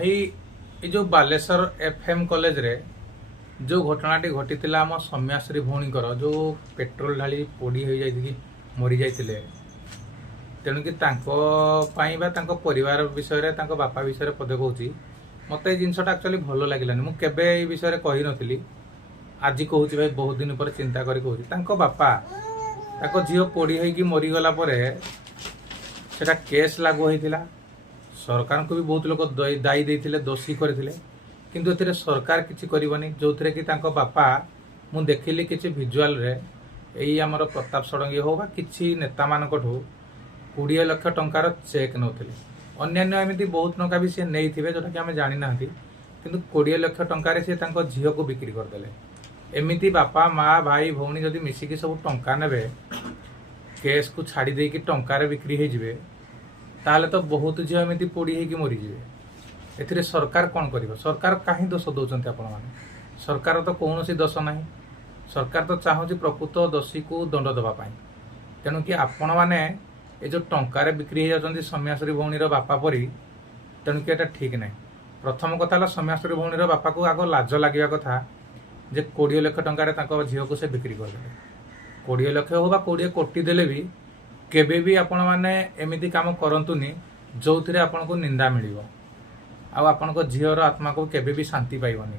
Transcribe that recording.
भाई ये जो बालेश्वर एफएम कॉलेज रे जो घटनाटी घटी आम सौम्याश्री भौणीकर जो पेट्रोल ढाली पोड़ी हो जाती मरी जाते तेणुकी परिवार विषय बापा विषय पदे कहूँ मत जिनसा एक्चुअली भल लगे मुझे विषय कही नी आज कहूँ भाई बहुत दिन पर चिंता करी कहूँ बापा झील पोड़ी होगी मरीगला सेटा केस लागू होता सरकार को भी बहुत लोग दायी देते दोषी करते किंतु एथिरे सरकार किसी करनी जो थे कि बापा मु देखिली किसी भिजुआल रे यही आमर प्रताप षडंगी हो कि नेता मान 20 लाख टंकार चेक नौले अन्य एमती बहुत टंका भी सी नहीं थे जोटा कि आम जानी ना कि 20 लाख टंकार सी झील को बिक्री करदे एमती बापा माँ भाई भौणी जदि मिसिकी सब टंका ने केस को छाड़ी देकी टंकार बिक्री हो ताहले तो बहुत झील एमती पोड़ी होगी मरीजे एथिरे सरकार कौन कर सरकार कहीं दोष दौरान आपण मैंने सरकार तो कौन सी दोष ना सरकार तो चाहूँ प्रकृत दोषी को दंड देवाई तेणु कि आपण मैंने ये जो टंकार बिक्री हो जाती सौम्याश्री भौणीर बापा परी तेणु कि ठीक ना प्रथम कथा सौम्याश्री भौणीर बापा को आग लाज लगे कथा जे 20 लाख टंकार झील को से बिक्री करदे 20 लाख हो 20 कोटी देले भी केबे भी आपण मैंने एमती काम करतुनि जो थे आपन को निंदा मिल आपन झीर आत्मा को केबे भी शांति पाइबनी।